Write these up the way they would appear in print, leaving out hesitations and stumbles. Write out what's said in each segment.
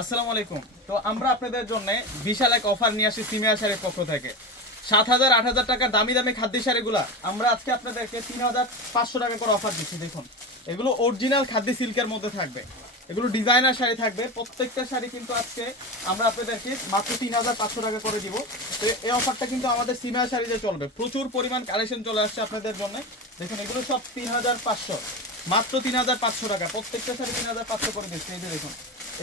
আসসালামু আলাইকুম। তো আমরা আপনাদের জন্য বিশাল এক অফার নিয়ে আসি সিমিয়া শাড়ির পক্ষ থেকে। 7,000 8,000 টাকার দামি দামি খাদ্য শাড়িগুলা আমরা আজকে আপনাদেরকে 3,500 টাকা করে অফার দিচ্ছি। দেখুন, এগুলো অরিজিনাল খাদ্য সিল্কের মধ্যে থাকবে, এগুলো ডিজাইনার শাড়ি থাকবে। প্রত্যেকটা শাড়ি কিন্তু আজকে আমরা আপনাদেরকে মাত্র 3,500 টাকা করে দিব। তো এই অফারটা কিন্তু আমাদের সিমিয়া শাড়িতে চলবে। প্রচুর পরিমাণ কালেকশন চলে আসছে আপনাদের জন্য। দেখুন, এগুলো সব 3,500, মাত্র 3,500 টাকা। প্রত্যেকটা শাড়ি 3,500 করে দিচ্ছি। এই যে দেখুন,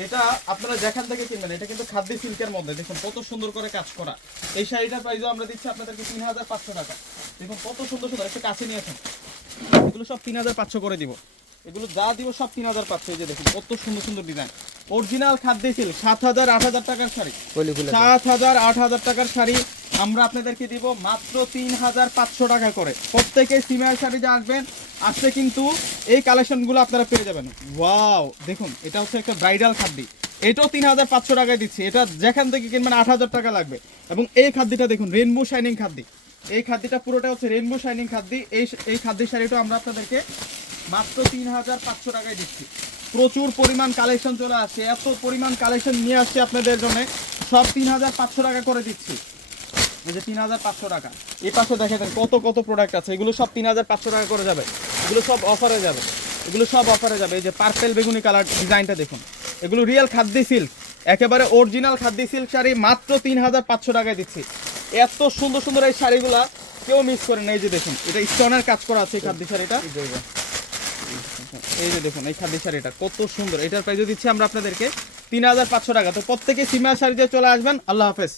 এটা আপনারা যেখান থেকে কিনবেন, এটা কিন্তু খাদ্য সিল্কের মধ্যে। দেখুন কত সুন্দর করে কাজ করা। এই শাড়িটার প্রাইসও আমরা দিচ্ছি আপনাদেরকে 3,500 টাকা। দেখুন কত সুন্দর সুন্দর, একটু কাছে নিয়েছেন। এগুলো সব 3,500 করে দিব। এগুলো যা দিব সব 3,500। এই যে দেখুন কত সুন্দর সুন্দর ডিজাইন, অরিজিনাল খাদ্য সিল্ক। 7,000 8,000 টাকার শাড়ি, 7,000 8,000 টাকার শাড়ি আমরা আপনাদেরকে দিব মাত্র 3,500 টাকা করে। প্রত্যেকে সিমিয়ার শাড়ি যে আসবেন, আসলে কিন্তু এই কালেকশনগুলো আপনারা পেয়ে যাবেন। ওয়াও, দেখুন এটা হচ্ছে একটা ব্রাইডাল খাদ্য, এটাও 3,500 টাকায় দিচ্ছি। এটা যেখান থেকে কিনবেন 8,000 টাকা লাগবে। এবং এই খাদ্যটা দেখুন, রেইনবো শাইনিং খাদ্য। এই খাদ্যটা পুরোটা হচ্ছে রেইনবো শাইনিং খাদ্য। এই খাদ্য শাড়িটা আমরা আপনাদেরকে মাত্র 3,500 টাকায় দিচ্ছি। প্রচুর পরিমাণ কালেকশন চলে আসছে, এত পরিমাণ কালেকশন নিয়ে আসছে আপনাদের জন্য। সব 3,500 টাকা করে দিচ্ছি। এই যে 3,500 টাকা। এই পাশে দেখেন কত কত প্রোডাক্ট আছে, এগুলো সব 3,500 টাকা করে যাবে। এগুলো সব অফারে যাবে, এগুলো সব অফারে যাবে। এই যে পার্পেল বেগুনি কালার ডিজাইনটা দেখুন, এগুলো রিয়েল খাদ্য সিল্ক, একেবারে অরিজিনাল খাদ্য সিল্ক শাড়ি মাত্র 3,500 টাকায় দিচ্ছি। এত সুন্দর সুন্দর এই শাড়িগুলা কেউ মিস করে না। এই যে দেখুন, এটা স্টোনের কাজ করা আছে এই খাদ্য শাড়িটা। এই যে দেখুন এই খাদ্য শাড়িটা কত সুন্দর। এটার প্রাইস দিচ্ছি আমরা আপনাদেরকে 3,500 টাকা। তো প্রত্যেকে সিমিয়া শাড়িতে চলে আসবেন। আল্লাহ হাফেজ।